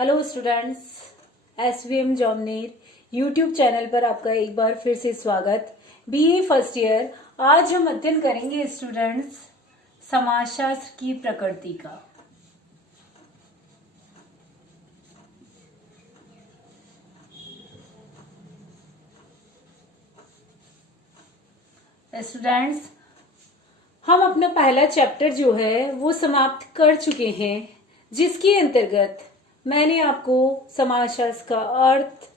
Hello students, SVM Jamner YouTube channel पर आपका एक बार फिर से स्वागत। BA first year. आज हम अध्ययन करेंगे स्टूडेंट्स समाजशास्त्र की प्रकृति का। स्टूडेंट्स, हम अपना पहला चैप्टर जो है वो समाप्त कर चुके हैं, जिसके अंतर्गत मैंने आपको समाजशास्त्र का अर्थ,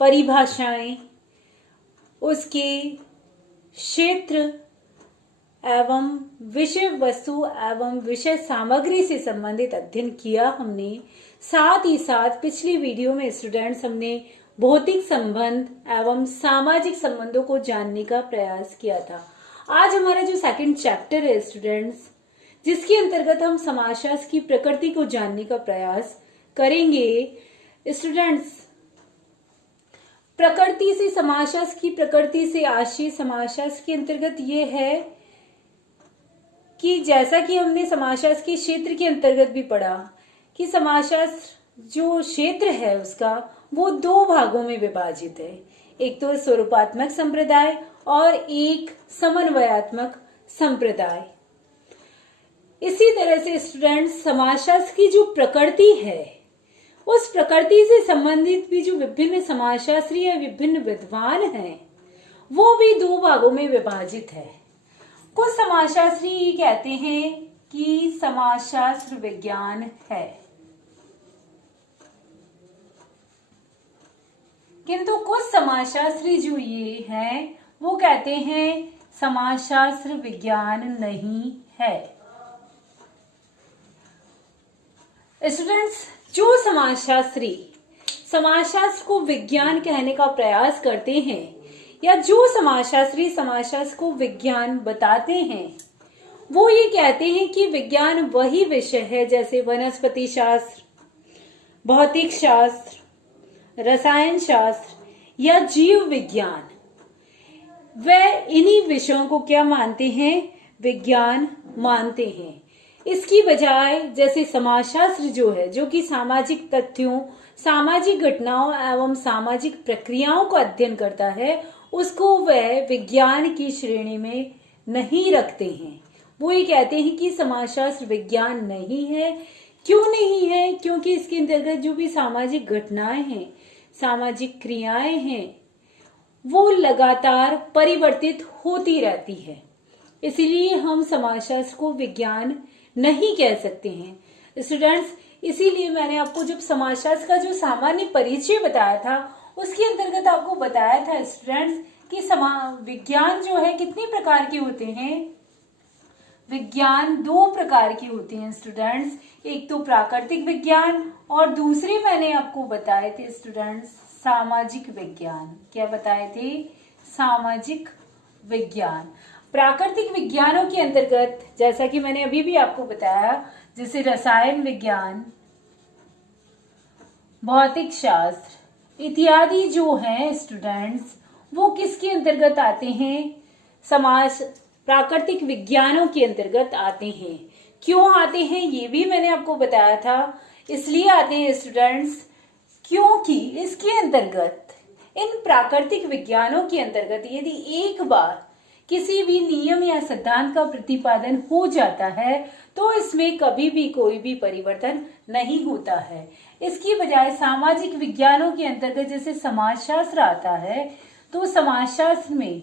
परिभाषाएं, उसके क्षेत्र एवं विषय वस्तु एवं विषय सामग्री से संबंधित अध्ययन किया हमने। साथ ही साथ पिछली वीडियो में स्टूडेंट्स हमने भौतिक संबंध एवं सामाजिक संबंधों को जानने का प्रयास किया था। आज हमारा जो सेकंड चैप्टर है स्टूडेंट्स, जिसके अंतर्गत हम समाजशास्त्र की प्रकृति को जानने का प्रयास करेंगे। स्टूडेंट्स, प्रकृति से समाजशास्त्र की प्रकृति से आशय समाजशास्त्र के अंतर्गत ये है कि जैसा कि हमने समाजशास्त्र के क्षेत्र के अंतर्गत भी पढ़ा कि समाजशास्त्र जो क्षेत्र है उसका वो दो भागों में विभाजित है। एक तो स्वरूपात्मक संप्रदाय और एक समन्वयात्मक संप्रदाय। इसी तरह से स्टूडेंट्स, समाजशास्त्र की जो प्रकृति है उस प्रकृति से संबंधित भी जो विभिन्न समाजशास्त्री या विभिन्न विद्वान हैं वो भी दो भागों में विभाजित है। कुछ समाजशास्त्री ये कहते हैं कि समाजशास्त्र विज्ञान है, किंतु कुछ समाजशास्त्री जो ये हैं वो कहते हैं समाजशास्त्र विज्ञान नहीं है। स्टूडेंट्स, जो समाजशास्त्री समाजशास्त्र को विज्ञान कहने का प्रयास करते हैं या जो समाजशास्त्री समाजशास्त्र को विज्ञान बताते हैं वो ये कहते हैं कि विज्ञान वही विषय है जैसे वनस्पति शास्त्र, भौतिक शास्त्र, रसायन शास्त्र या जीव विज्ञान। वह इन्हीं विषयों को क्या मानते हैं? विज्ञान मानते हैं। इसकी बजाय जैसे समाजशास्त्र जो है, जो कि सामाजिक तथ्यों, सामाजिक घटनाओं एवं सामाजिक प्रक्रियाओं का अध्ययन करता है, उसको वह विज्ञान की श्रेणी में नहीं रखते हैं। वो ये कहते हैं कि समाजशास्त्र विज्ञान नहीं है। क्यों नहीं है? क्योंकि इसके अंतर्गत जो भी सामाजिक घटनाएं हैं, सामाजिक क्रियाएं हैं, वो लगातार परिवर्तित होती रहती है। इसीलिए हम समाजशास्त्र को विज्ञान नहीं कह सकते हैं। स्टूडेंट्स, इसीलिए मैंने आपको जब समाजशास्त्र का जो सामान्य परिचय बताया था उसके अंतर्गत आपको बताया था स्टूडेंट्स कि विज्ञान जो है कितने प्रकार के होते हैं। विज्ञान दो प्रकार के होते हैं स्टूडेंट्स, एक तो प्राकृतिक विज्ञान और दूसरे मैंने आपको बताए थे स्टूडेंट्स सामाजिक विज्ञान। क्या बताए थे? सामाजिक विज्ञान। प्राकृतिक विज्ञानों के अंतर्गत जैसा कि मैंने अभी भी आपको बताया, जैसे रसायन विज्ञान, भौतिक शास्त्र इत्यादि जो हैं स्टूडेंट्स, वो किसके अंतर्गत आते हैं? प्राकृतिक विज्ञानों के अंतर्गत आते हैं। क्यों आते हैं ये भी मैंने आपको बताया था। इसलिए आते हैं स्टूडेंट्स क्योंकि इसके अंतर्गत, इन प्राकृतिक विज्ञानों के अंतर्गत यदि एक बार किसी भी नियम या सिद्धांत का प्रतिपादन हो जाता है तो इसमें कभी भी कोई भी परिवर्तन नहीं होता है। इसकी बजाय सामाजिक विज्ञानों के अंतर्गत जैसे समाजशास्त्र आता है तो समाजशास्त्र में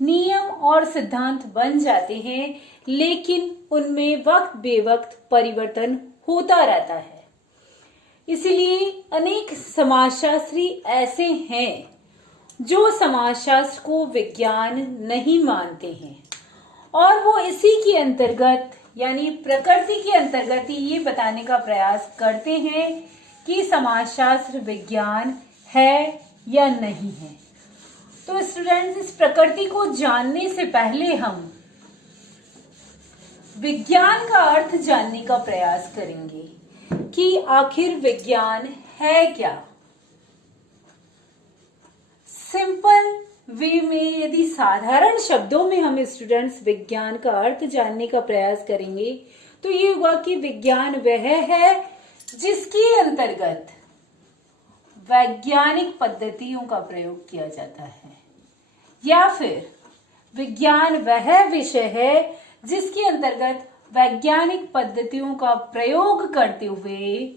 नियम और सिद्धांत बन जाते हैं, लेकिन उनमें वक्त बेवक्त परिवर्तन होता रहता है। इसलिए अनेक समाजशास्त्री ऐसे हैं जो समाजशास्त्र को विज्ञान नहीं मानते हैं और वो इसी के अंतर्गत यानी प्रकृति के अंतर्गत ही ये बताने का प्रयास करते हैं कि समाजशास्त्र विज्ञान है या नहीं है। तो स्टूडेंट्स, इस प्रकृति को जानने से पहले हम विज्ञान का अर्थ जानने का प्रयास करेंगे कि आखिर विज्ञान है क्या। सिंपल वे में यदि साधारण शब्दों में हम स्टूडेंट्स विज्ञान का अर्थ जानने का प्रयास करेंगे तो ये होगा कि विज्ञान वह है जिसके अंतर्गत वैज्ञानिक पद्धतियों का प्रयोग किया जाता है, या फिर विज्ञान वह विषय है जिसके अंतर्गत वैज्ञानिक पद्धतियों का प्रयोग करते हुए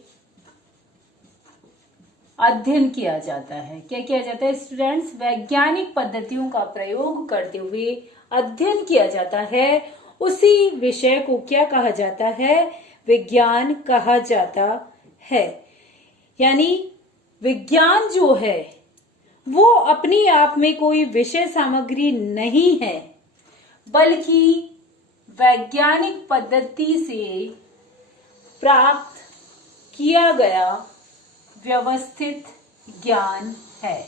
अध्ययन किया जाता है। क्या किया जाता है स्टूडेंट्स? वैज्ञानिक पद्धतियों का प्रयोग करते हुए अध्ययन किया जाता है, उसी विषय को क्या कहा जाता है? विज्ञान कहा जाता है। यानी विज्ञान जो है वो अपने आप में कोई विषय सामग्री नहीं है, बल्कि वैज्ञानिक पद्धति से प्राप्त किया गया व्यवस्थित ज्ञान है।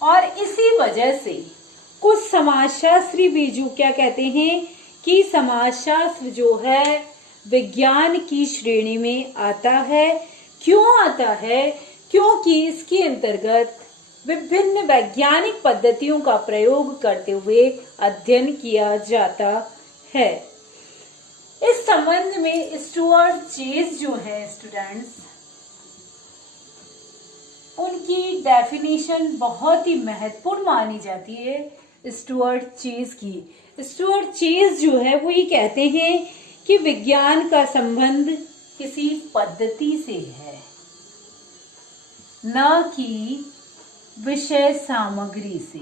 और इसी वजह से कुछ समाजशास्त्री भी जो क्या कहते हैं कि समाजशास्त्र जो है विज्ञान की श्रेणी में आता है। क्यों आता है? क्योंकि इसके अंतर्गत विभिन्न वैज्ञानिक पद्धतियों का प्रयोग करते हुए अध्ययन किया जाता है। इस संबंध में स्टुअर्ट चेस जो है स्टूडेंट्स, उनकी डेफिनेशन बहुत ही महत्वपूर्ण मानी जाती है स्टुअर्ट चेस की। स्टुअर्ट चेस जो है वो ये कहते हैं कि विज्ञान का संबंध किसी पद्धति से है, न कि विषय सामग्री से।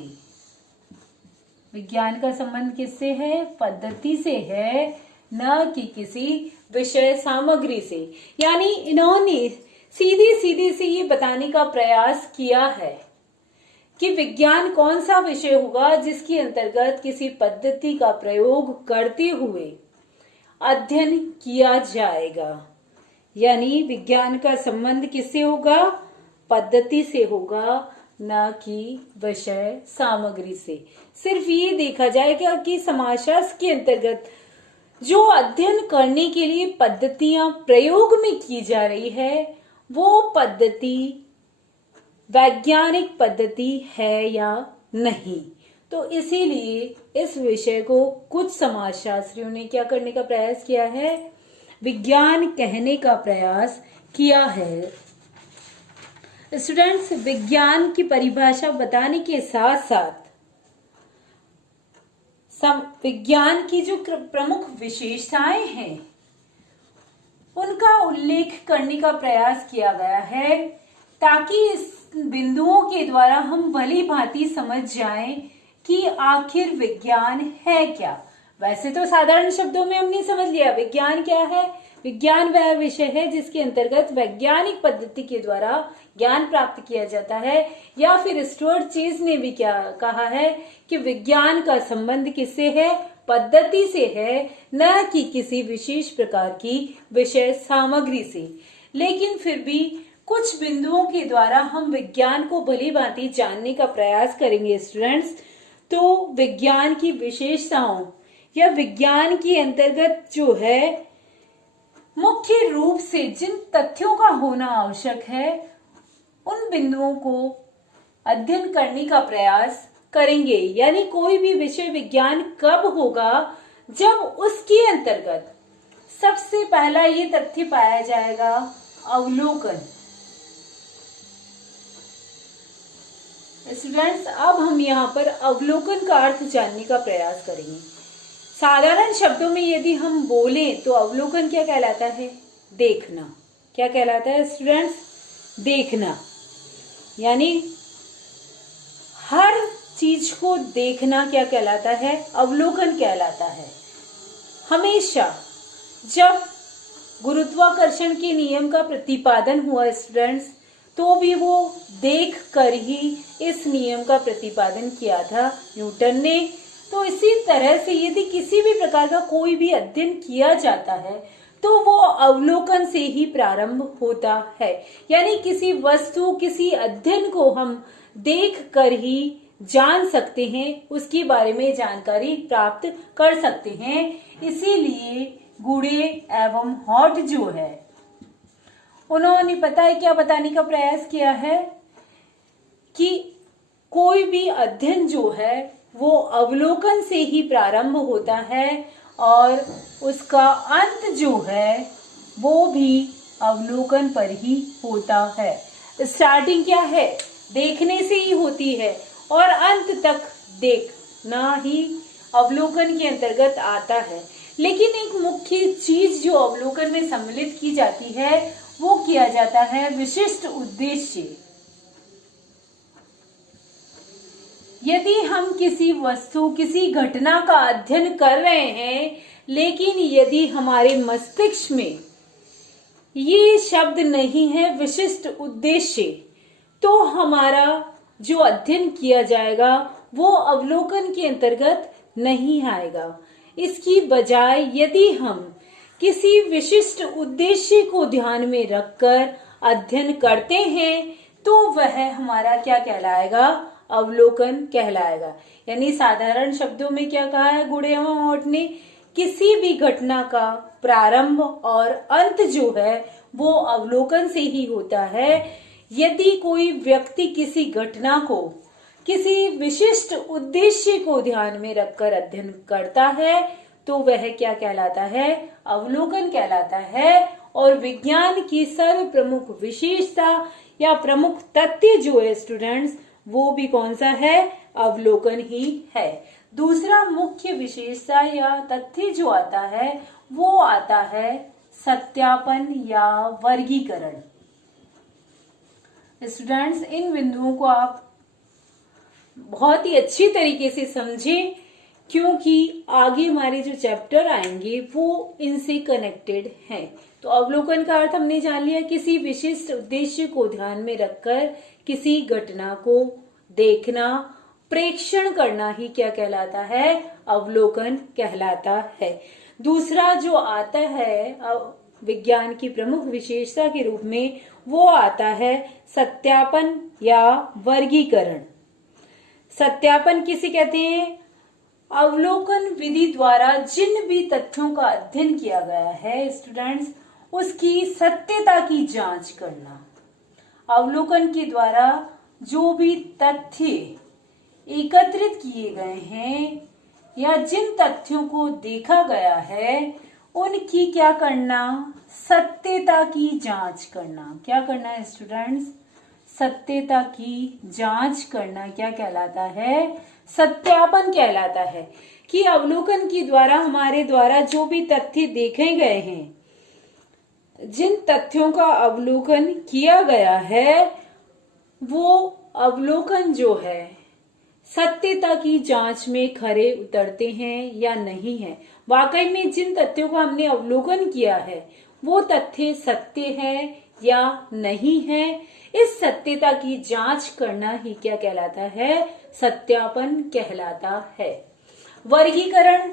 विज्ञान का संबंध किससे है? पद्धति से है, न कि किसी विषय सामग्री से। यानी इन्होंने सीधी सीधी से ये बताने का प्रयास किया है कि विज्ञान कौन सा विषय होगा जिसके अंतर्गत किसी पद्धति का प्रयोग करते हुए अध्ययन किया जाएगा। यानी विज्ञान का संबंध किससे होगा? पद्धति से होगा, न कि विषय सामग्री से। सिर्फ ये देखा जाएगा कि समाजशास्त्र के अंतर्गत जो अध्ययन करने के लिए पद्धतियां प्रयोग में की जा रही है वो पद्धति वैज्ञानिक पद्धति है या नहीं। तो इसीलिए इस विषय को कुछ समाजशास्त्रियों ने क्या करने का प्रयास किया है? विज्ञान कहने का प्रयास किया है। स्टूडेंट्स, विज्ञान की परिभाषा बताने के साथ साथ विज्ञान की जो प्रमुख विशेषताएं हैं उनका उल्लेख करने का प्रयास किया गया है, ताकि इस बिंदुओं के द्वारा हम भली भांति समझ जाएं कि आखिर विज्ञान है क्या। वैसे तो साधारण शब्दों में हमने समझ लिया विज्ञान क्या है। विज्ञान वह विषय है जिसके अंतर्गत वैज्ञानिक पद्धति के द्वारा ज्ञान प्राप्त किया जाता है, या फिर स्टुअर्ट चेस ने भी क्या कहा है कि विज्ञान का संबंध किससे है? पद्धति से है, न कि किसी विशेष प्रकार की विषय सामग्री से। लेकिन फिर भी कुछ बिंदुओं के द्वारा हम विज्ञान को भली भांति जानने का प्रयास करेंगे स्टूडेंट्स। तो विज्ञान की विशेषताओं या विज्ञान के अंतर्गत जो है मुख्य रूप से जिन तथ्यों का होना आवश्यक है उन बिंदुओं को अध्ययन करने का प्रयास करेंगे। यानी कोई भी विषय विज्ञान कब होगा? जब उसके अंतर्गत सबसे पहला ये तथ्य पाया जाएगा अवलोकन। स्टूडेंट्स, अब हम यहाँ पर अवलोकन का अर्थ जानने का प्रयास करेंगे। साधारण शब्दों में यदि हम बोलें तो अवलोकन क्या कहलाता है? देखना। क्या कहलाता है स्टूडेंट्स? देखना। यानी हर चीज को देखना क्या कहलाता है? अवलोकन कहलाता है। हमेशा जब गुरुत्वाकर्षण के नियम का प्रतिपादन हुआ स्टूडेंट्स, तो भी वो देख कर ही इस नियम का प्रतिपादन किया था न्यूटन ने। तो इसी तरह से यदि किसी भी प्रकार का कोई भी अध्ययन किया जाता है तो वो अवलोकन से ही प्रारंभ होता है। यानी किसी वस्तु, किसी अध्ययन को हम देख कर ही जान सकते हैं, उसके बारे में जानकारी प्राप्त कर सकते हैं। इसीलिए गुडे एवं हॉट जो है उन्होंने पता है क्या बताने का प्रयास किया है कि कोई भी अध्ययन जो है वो अवलोकन से ही प्रारंभ होता है और उसका अंत जो है वो भी अवलोकन पर ही होता है। स्टार्टिंग क्या है, देखने से ही होती है और अंत तक देखना ही अवलोकन के अंतर्गत आता है। लेकिन एक मुख्य चीज जो अवलोकन में सम्मिलित की जाती है वो किया जाता है विशिष्ट उद्देश्य। यदि हम किसी वस्तु, किसी घटना का अध्ययन कर रहे हैं, लेकिन यदि हमारे मस्तिष्क में ये शब्द नहीं है विशिष्ट उद्देश्य, तो हमारा जो अध्ययन किया जाएगा वो अवलोकन के अंतर्गत नहीं आएगा। इसकी बजाय यदि हम किसी विशिष्ट उद्देश्य को ध्यान में रखकर अध्ययन करते हैं तो वह हमारा क्या कहलाएगा, अवलोकन कहलाएगा। यानी साधारण शब्दों में क्या कहा है गुड़े एवं ओट ने, किसी भी घटना का प्रारंभ और अंत जो है वो अवलोकन से ही होता है। यदि कोई व्यक्ति किसी घटना को किसी विशिष्ट उद्देश्य को ध्यान में रखकर अध्ययन करता है तो वह क्या कहलाता है, अवलोकन कहलाता है। और विज्ञान की सर्व प्रमुख विशेषता या प्रमुख तथ्य जो है स्टूडेंट्स, वो भी कौन सा है, अवलोकन ही है। दूसरा मुख्य विशेषता या तथ्य जो आता है वो आता है सत्यापन या वर्गीकरण। स्टूडेंट्स, इन बिंदुओं को आप बहुत ही अच्छी तरीके से समझें क्योंकि आगे हमारे जो चैप्टर आएंगे वो इनसे कनेक्टेड हैं। तो अवलोकन का अर्थ हमने जान लिया, किसी विशिष्ट उद्देश्य को ध्यान में रखकर किसी घटना को देखना, प्रेक्षण करना ही क्या कहलाता है, अवलोकन कहलाता है। दूसरा जो आता है विज्ञान की प्रमुख विशेषता के रूप में वो आता है सत्यापन या वर्गीकरण। सत्यापन किसे कहते हैं, अवलोकन विधि द्वारा जिन भी तथ्यों का अध्ययन किया गया है स्टूडेंट्स, उसकी सत्यता की जांच करना। अवलोकन के द्वारा जो भी तथ्य एकत्रित किए गए हैं या जिन तथ्यों को देखा गया है उनकी क्या करना, सत्यता की जांच करना। क्या करना है स्टूडेंट्स, सत्यता की जांच करना क्या कहलाता है, सत्यापन कहलाता है। कि अवलोकन के द्वारा हमारे द्वारा जो भी तथ्य देखे गए हैं, जिन तथ्यों का अवलोकन किया गया है वो अवलोकन जो है सत्यता की जांच में खरे उतरते हैं या नहीं है। वाकई में जिन तथ्यों का हमने अवलोकन किया है वो तथ्य सत्य है या नहीं है, इस सत्यता की जांच करना ही क्या कहलाता है, सत्यापन कहलाता है। वर्गीकरण,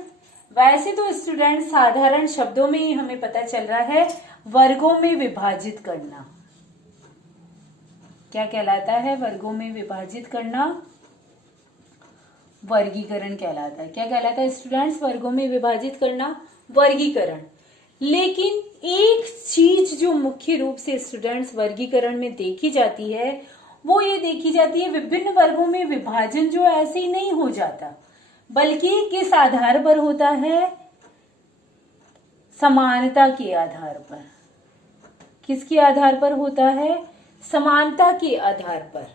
वैसे तो स्टूडेंट साधारण शब्दों में ही हमें पता चल रहा है, वर्गों में विभाजित करना क्या कहलाता है, वर्गों में विभाजित करना वर्गीकरण कहलाता है। क्या कहलाता है स्टूडेंट्स, वर्गों में विभाजित करना वर्गीकरण। लेकिन एक चीज जो मुख्य रूप से स्टूडेंट्स वर्गीकरण में देखी जाती है वो ये देखी जाती है, विभिन्न वर्गों में विभाजन जो ऐसे ही नहीं हो जाता, बल्कि किस आधार पर होता है, समानता के आधार पर। किसके आधार पर होता है, समानता के आधार पर।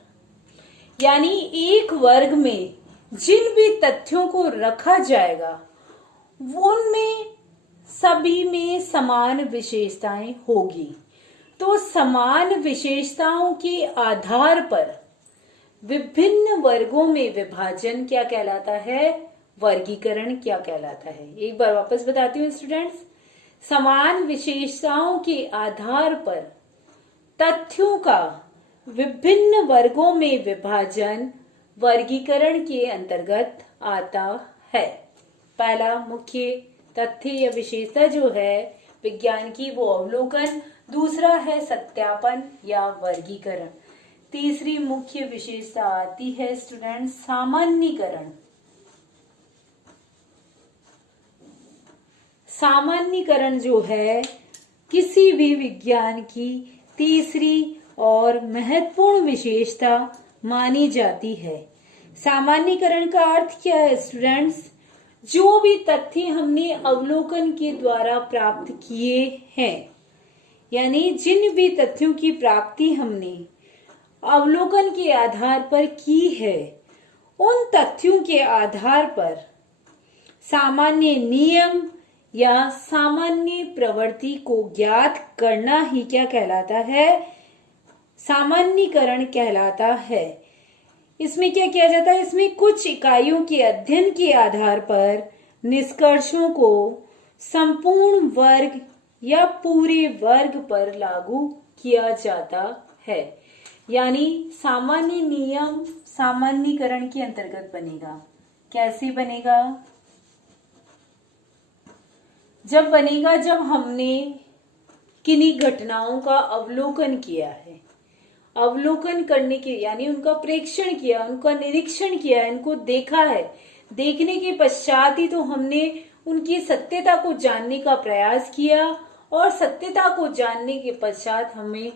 यानी एक वर्ग में जिन भी तथ्यों को रखा जाएगा उनमें सभी में समान विशेषताएं होगी। तो समान विशेषताओं के आधार पर विभिन्न वर्गों में विभाजन क्या कहलाता है, वर्गीकरण क्या कहलाता है। एक बार वापस बताती हूँ स्टूडेंट्स, समान विशेषताओं के आधार पर तथ्यों का विभिन्न वर्गों में विभाजन वर्गीकरण के अंतर्गत आता है। पहला मुख्य तथ्य या विशेषता जो है विज्ञान की वो अवलोकन, दूसरा है सत्यापन या वर्गीकरण, तीसरी मुख्य विशेषता आती है स्टूडेंट सामान्यीकरण। सामान्यीकरण जो है किसी भी विज्ञान की तीसरी और महत्वपूर्ण विशेषता मानी जाती है। सामान्यीकरण का अर्थ क्या है स्टूडेंट्स, जो भी तथ्य हमने अवलोकन के द्वारा प्राप्त किए हैं यानी जिन भी तथ्यों की प्राप्ति हमने अवलोकन के आधार पर की है, उन तथ्यों के आधार पर सामान्य नियम या सामान्य प्रवृत्ति को ज्ञात करना ही क्या कहलाता है? सामान्यीकरण कहलाता है। इसमें क्या किया जाता है? इसमें कुछ इकाइयों के अध्ययन के आधार पर निष्कर्षों को संपूर्ण वर्ग या पूरे वर्ग पर लागू किया जाता है। यानी सामान्य नियम सामान्यीकरण के अंतर्गत बनेगा। कैसे बनेगा? जब बनेगा जब हमने किन्हीं घटनाओं का अवलोकन किया है। अवलोकन करने के यानी उनका प्रेक्षण किया, उनका निरीक्षण किया, इनको देखा है। देखने के पश्चात ही तो हमने उनकी सत्यता को जानने का प्रयास किया, और सत्यता को जानने के पश्चात हमें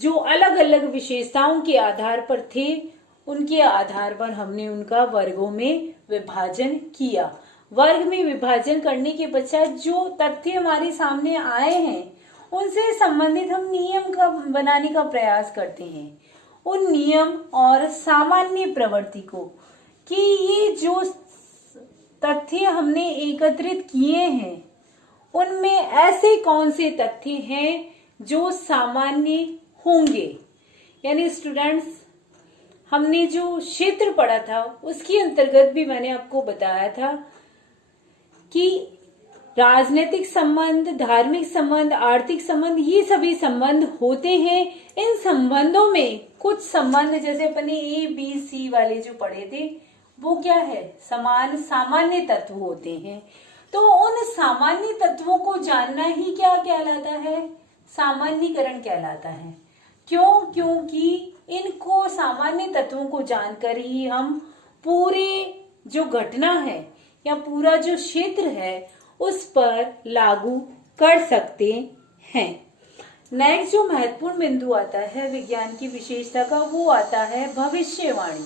जो अलग अलग विशेषताओं के आधार पर थे, उनके आधार पर हमने उनका वर्गों में विभाजन किया। वर्ग में विभाजन करने के पश्चात जो तथ्य हमारे सामने आए हैं, उनसे संबंधित हम नियम का बनाने का प्रयास करते हैं। उन नियम और सामान्य प्रवृत्ति को कि ये जो तथ्य हमने एकत्रित किए हैं, उनमें ऐसे कौन से तथ्य हैं जो सामान्य होंगे। यानी स्टूडेंट्स, हमने जो क्षेत्र पढ़ा था उसके अंतर्गत भी मैंने आपको बताया था कि राजनीतिक संबंध, धार्मिक संबंध, आर्थिक संबंध, ये सभी संबंध होते हैं। इन संबंधों में कुछ संबंध जैसे अपने ABC वाले जो पढ़े थे, वो क्या है? समान सामान्य तत्व होते हैं। तो उन सामान्य तत्वों को जानना ही क्या कहलाता है? सामान्यीकरण कहलाता है। क्यों? क्योंकि इनको सामान्य तत्वों को जानकर ही हम पूरे जो घटना है या पूरा जो क्षेत्र है उस पर लागू कर सकते हैं। नेक्स्ट जो महत्वपूर्ण बिंदु आता है विज्ञान की विशेषता का, वो आता है भविष्यवाणी।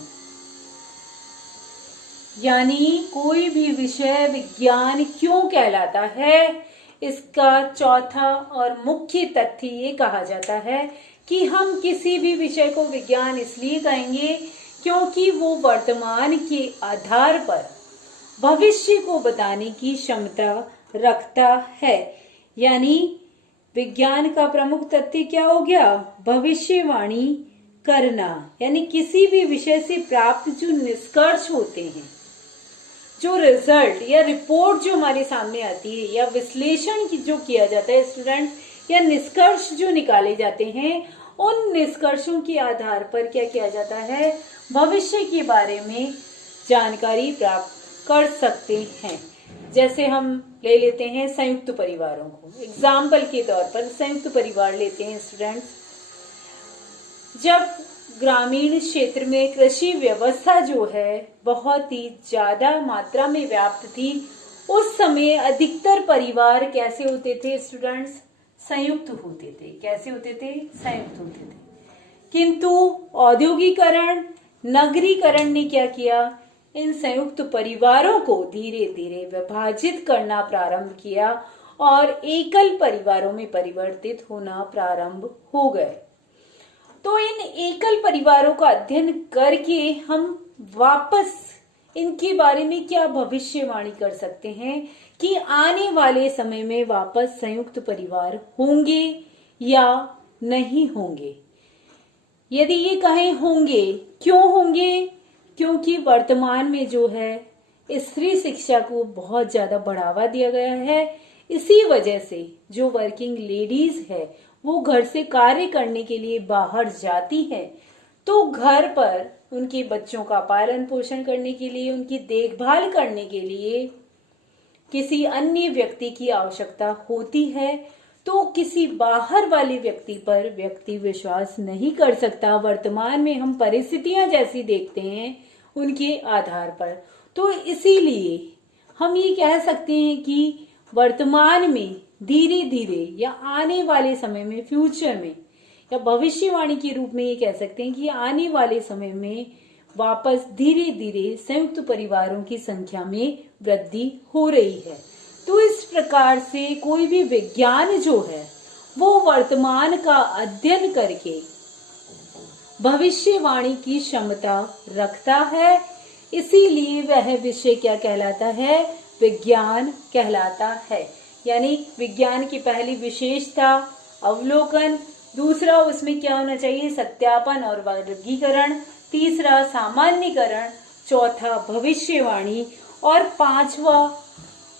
यानी कोई भी विषय विज्ञान क्यों कहलाता है, इसका चौथा और मुख्य तथ्य ये कहा जाता है कि हम किसी भी विषय को विज्ञान इसलिए कहेंगे क्योंकि वो वर्तमान के आधार पर भविष्य को बताने की क्षमता रखता है। यानी विज्ञान का प्रमुख तथ्य क्या हो गया? भविष्यवाणी करना। यानी किसी भी विषय से प्राप्त जो निष्कर्ष होते हैं, जो रिजल्ट या रिपोर्ट जो हमारे सामने आती है, या विश्लेषण की जो किया जाता है स्टूडेंट्स, या निष्कर्ष जो निकाले जाते हैं, उन निष्कर्षों के आधार पर क्या किया जाता है? भविष्य के बारे में जानकारी प्राप्त कर सकते हैं। जैसे हम ले लेते हैं संयुक्त परिवारों को, एग्जाम्पल के तौर पर संयुक्त परिवार लेते हैं स्टूडेंट्स। जब ग्रामीण क्षेत्र में कृषि व्यवस्था जो है बहुत ही ज्यादा मात्रा में व्याप्त थी, उस समय अधिकतर परिवार कैसे होते थे स्टूडेंट्स? संयुक्त होते थे। कैसे होते थे? संयुक्त होते थे। किंतु औद्योगिकरण, नगरीकरण ने क्या किया? इन संयुक्त परिवारों को धीरे धीरे विभाजित करना प्रारंभ किया और एकल परिवारों में परिवर्तित होना प्रारंभ हो गए। तो इन एकल परिवारों का अध्ययन करके हम वापस इनके बारे में क्या भविष्यवाणी कर सकते हैं कि आने वाले समय में वापस संयुक्त परिवार होंगे या नहीं होंगे। यदि ये कहें होंगे, क्यों होंगे? क्योंकि वर्तमान में जो है स्त्री शिक्षा को बहुत ज्यादा बढ़ावा दिया गया है। इसी वजह से जो वर्किंग लेडीज है वो घर से कार्य करने के लिए बाहर जाती है, तो घर पर उनके बच्चों का पालन पोषण करने के लिए, उनकी देखभाल करने के लिए किसी अन्य व्यक्ति की आवश्यकता होती है। तो किसी बाहर वाले व्यक्ति पर व्यक्ति विश्वास नहीं कर सकता। वर्तमान में हम परिस्थितियां जैसी देखते हैं उनके आधार पर। तो इसीलिए हम ये कह सकते हैं कि वर्तमान में धीरे धीरे या आने वाले समय में, फ्यूचर में, या भविष्यवाणी के रूप में ये कह सकते हैं कि आने वाले समय में वापस धीरे धीरे संयुक्त परिवारों की संख्या में वृद्धि हो रही है। तो इस प्रकार से कोई भी विज्ञान जो है वो वर्तमान का अध्ययन करके भविष्यवाणी की क्षमता रखता है, इसीलिए वह विषय क्या कहलाता है? विज्ञान कहलाता है। यानी विज्ञान की पहली विशेषता अवलोकन, दूसरा उसमें क्या होना चाहिए? सत्यापन और वर्गीकरण, तीसरा सामान्यीकरण, चौथा भविष्यवाणी और पांचवा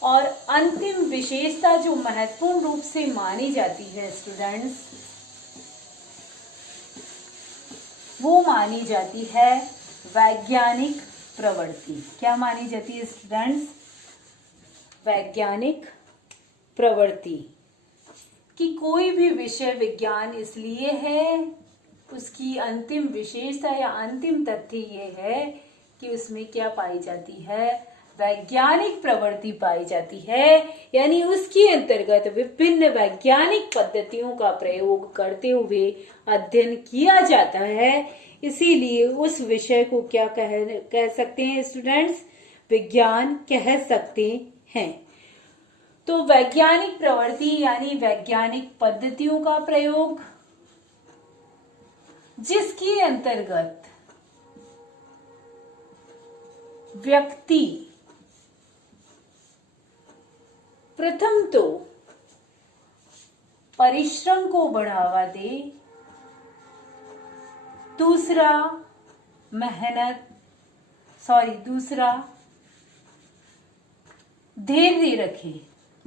और अंतिम विशेषता जो महत्वपूर्ण रूप से मानी जाती है स्टूडेंट्स, वो मानी जाती है वैज्ञानिक प्रवृत्ति। क्या मानी जाती है स्टूडेंट्स? वैज्ञानिक प्रवृत्ति। कि कोई भी विषय विज्ञान इसलिए है, उसकी अंतिम विशेषता या अंतिम तथ्य ये है कि उसमें क्या पाई जाती है? वैज्ञानिक प्रवृत्ति पाई जाती है। यानी उसके अंतर्गत विभिन्न वैज्ञानिक पद्धतियों का प्रयोग करते हुए अध्ययन किया जाता है, इसीलिए उस विषय को क्या कह सकते हैं स्टूडेंट्स? विज्ञान कह सकते हैं। तो वैज्ञानिक प्रवृत्ति यानी वैज्ञानिक पद्धतियों का प्रयोग, जिसके अंतर्गत व्यक्ति प्रथम तो परिश्रम को बढ़ावा दे, दूसरा धैर्य रखे।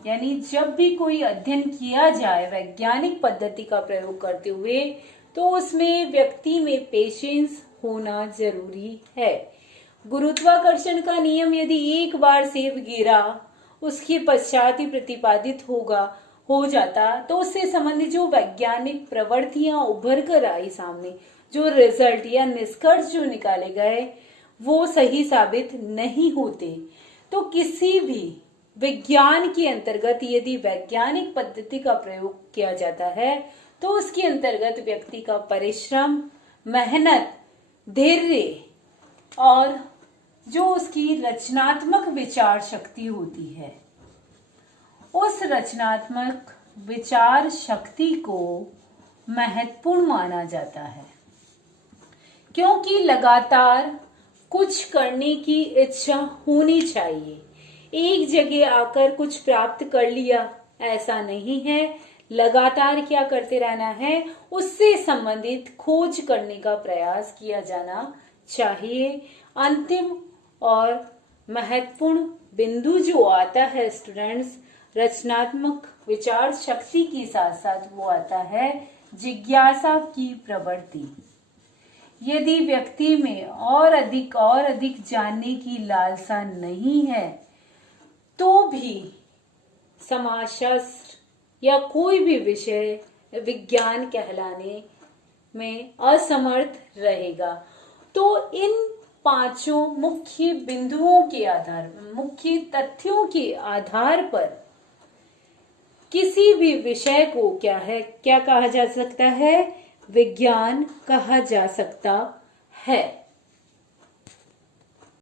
यानी जब भी कोई अध्ययन किया जाए वैज्ञानिक पद्धति का प्रयोग करते हुए, तो उसमें व्यक्ति में पेशेंस होना जरूरी है। गुरुत्वाकर्षण का नियम यदि एक बार सेब गिरा, उसके पश्चात ही प्रतिपादित हो जाता, तो उससे संबंधित जो वैज्ञानिक प्रवृत्तियां उभर कर आई सामने, जो रिजल्ट या निष्कर्ष जो निकाले गए, वो सही साबित नहीं होते। तो किसी भी विज्ञान के अंतर्गत यदि वैज्ञानिक पद्धति का प्रयोग किया जाता है, तो उसके अंतर्गत व्यक्ति का परिश्रम, मेहनत, धैर्य और जो उसकी रचनात्मक विचार शक्ति होती है, उस रचनात्मक विचार शक्ति को महत्वपूर्ण माना जाता है। क्योंकि लगातार कुछ करने की इच्छा होनी चाहिए। एक जगह आकर कुछ प्राप्त कर लिया ऐसा नहीं है, लगातार क्या करते रहना है? उससे संबंधित खोज करने का प्रयास किया जाना चाहिए। अंतिम और महत्वपूर्ण बिंदु जो आता है स्टूडेंट्स, रचनात्मक विचार शक्ति के साथ साथ वो आता है जिज्ञासा की प्रवृत्ति। यदि व्यक्ति में और अधिक जानने की लालसा नहीं है, तो भी समाजशास्त्र या कोई भी विषय विज्ञान कहलाने में असमर्थ रहेगा। तो इन पांचों मुख्य बिंदुओं के आधार पर, मुख्य तथ्यों के आधार पर किसी भी विषय को क्या कहा जा सकता है? विज्ञान कहा जा सकता है।